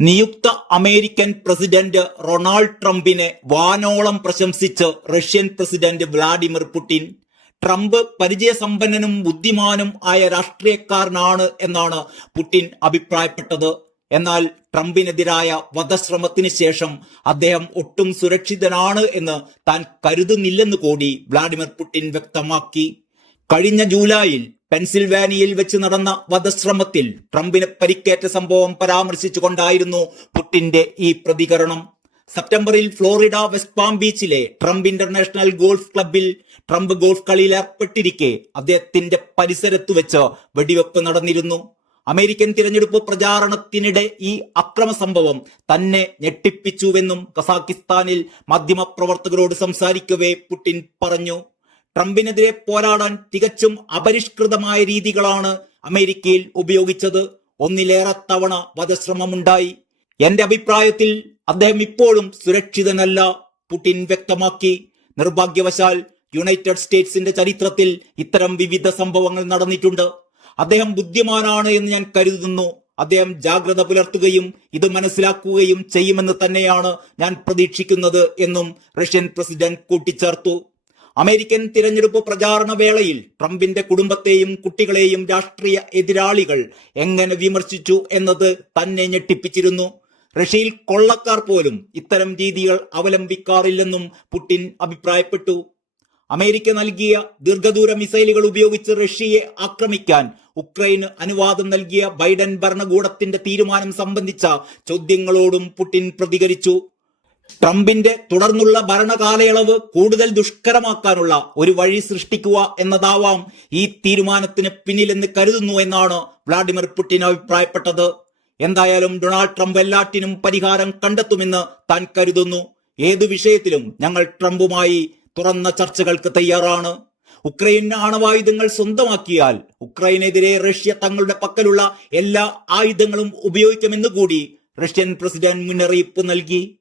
നിയുക്ത American president Ronald ട്രംപിനെ വാനോളം പ്രശംസിച്ച് Russian president Vladimir Putin. Trump പരിചയസമ്പന്നനും ബുദ്ധിമാനും ആയ രാഷ്ട്രീയക്കാരനാണ് എന്നാണ് പുടിൻ അഭിപ്രായപ്പെട്ടത്. എന്നാൽ ട്രംപിനെതിരായ വധശ്രമത്തിന് ശേഷം അദ്ദേഹം ഒട്ടും സുരക്ഷിതനാണ് എന്ന് താൻ കരുതുന്നില്ലെന്ന് കൂടി വ്ളാഡിമിർ പുടിൻ വ്യക്തമാക്കി. കഴിഞ്ഞ ജൂലൈയിൽ പെൻസിൽവാനിയയിൽ വെച്ച് നടന്ന വധശ്രമത്തിൽ ട്രംപിന് പരിക്കേറ്റ സംഭവം പരാമർശിച്ചുകൊണ്ടായിരുന്നു പുടിന്റെ ഈ പ്രതികരണം. സെപ്റ്റംബറിൽ ഫ്ലോറിഡ വെസ്റ്റ് പാം ബീച്ചിലെ ട്രംപ് ഇന്റർനാഷണൽ ഗോൾഫ് ക്ലബിൽ ട്രംപ് ഗോൾഫ് കളിയിൽ ഏർപ്പെട്ടിരിക്കെ അദ്ദേഹത്തിന്റെ പരിസരത്ത് വെച്ച് വെടിവെപ്പ് നടന്നിരുന്നു. അമേരിക്കൻ തിരഞ്ഞെടുപ്പ് പ്രചാരണത്തിനിടെ ഈ അക്രമ സംഭവം തന്നെ ഞെട്ടിപ്പിച്ചുവെന്നും കസാക്കിസ്ഥാനിൽ മാധ്യമപ്രവർത്തകരോട് സംസാരിക്കവേ പുടിൻ പറഞ്ഞു. ട്രംപിനെതിരെ പോരാടാൻ തികച്ചും അപരിഷ്കൃതമായ രീതികളാണ് അമേരിക്കയിൽ ഉപയോഗിച്ചത്. ഒന്നിലേറെ തവണ വധശ്രമമുണ്ടായി. എന്റെ അഭിപ്രായത്തിൽ അദ്ദേഹം ഇപ്പോഴും സുരക്ഷിതനല്ല, പുടിൻ വ്യക്തമാക്കി. നിർഭാഗ്യവശാൽ യുണൈറ്റഡ് സ്റ്റേറ്റ്സിന്റെ ചരിത്രത്തിൽ ഇത്തരം വിവിധ സംഭവങ്ങൾ നടന്നിട്ടുണ്ട്. അദ്ദേഹം ബുദ്ധിമാനാണ് എന്ന് ഞാൻ കരുതുന്നു. അദ്ദേഹം ജാഗ്രത പുലർത്തുകയും ഇത് മനസ്സിലാക്കുകയും ചെയ്യുമെന്ന് തന്നെയാണ് ഞാൻ പ്രതീക്ഷിക്കുന്നത് എന്നും റഷ്യൻ പ്രസിഡന്റ് കൂട്ടിച്ചേർത്തു. അമേരിക്കൻ തിരഞ്ഞെടുപ്പ് പ്രചാരണ വേളയിൽ ട്രംപിന്റെ കുടുംബത്തെയും കുട്ടികളെയും രാഷ്ട്രീയ എതിരാളികൾ എങ്ങനെ വിമർശിച്ചു എന്നത് തന്നെ ഞെട്ടിപ്പിച്ചിരുന്നു. റഷ്യയിൽ കൊള്ളക്കാർ പോലും ഇത്തരം രീതികൾ അവലംബിക്കാറില്ലെന്നും പുടിൻ അഭിപ്രായപ്പെട്ടു. അമേരിക്ക നൽകിയ ദീർഘദൂര മിസൈലുകൾ ഉപയോഗിച്ച് റഷ്യയെ ആക്രമിക്കാൻ ഉക്രൈന് അനുവാദം നൽകിയ ബൈഡൻ ഭരണകൂടത്തിന്റെ തീരുമാനം സംബന്ധിച്ച ചോദ്യങ്ങളോടും പുടിൻ പ്രതികരിച്ചു. ട്രംപിന്റെ തുടർന്നുള്ള ഭരണകാലയളവ് കൂടുതൽ ദുഷ്കരമാക്കാനുള്ള ഒരു വഴി സൃഷ്ടിക്കുക എന്നതാവാം ഈ തീരുമാനത്തിന് പിന്നിലെന്ന് കരുതുന്നു എന്നാണ് വ്ളാഡിമിർ പുടിൻ അഭിപ്രായപ്പെട്ടത്. എന്തായാലും ഡൊണാൾഡ് ട്രംപ് എല്ലാറ്റിനും പരിഹാരം കണ്ടെത്തുമെന്ന് താൻ കരുതുന്നു. ഏതു വിഷയത്തിലും ഞങ്ങൾ ട്രംപുമായി തുറന്ന ചർച്ചകൾക്ക് തയ്യാറാണ്. ഉക്രൈൻ ആണവായുധങ്ങൾ സ്വന്തമാക്കിയാൽ ഉക്രൈനെതിരെ റഷ്യ തങ്ങളുടെ പക്കലുള്ള എല്ലാ ആയുധങ്ങളും ഉപയോഗിക്കുമെന്ന് കൂടി റഷ്യൻ പ്രസിഡന്റ് മുന്നറിയിപ്പ് നൽകി.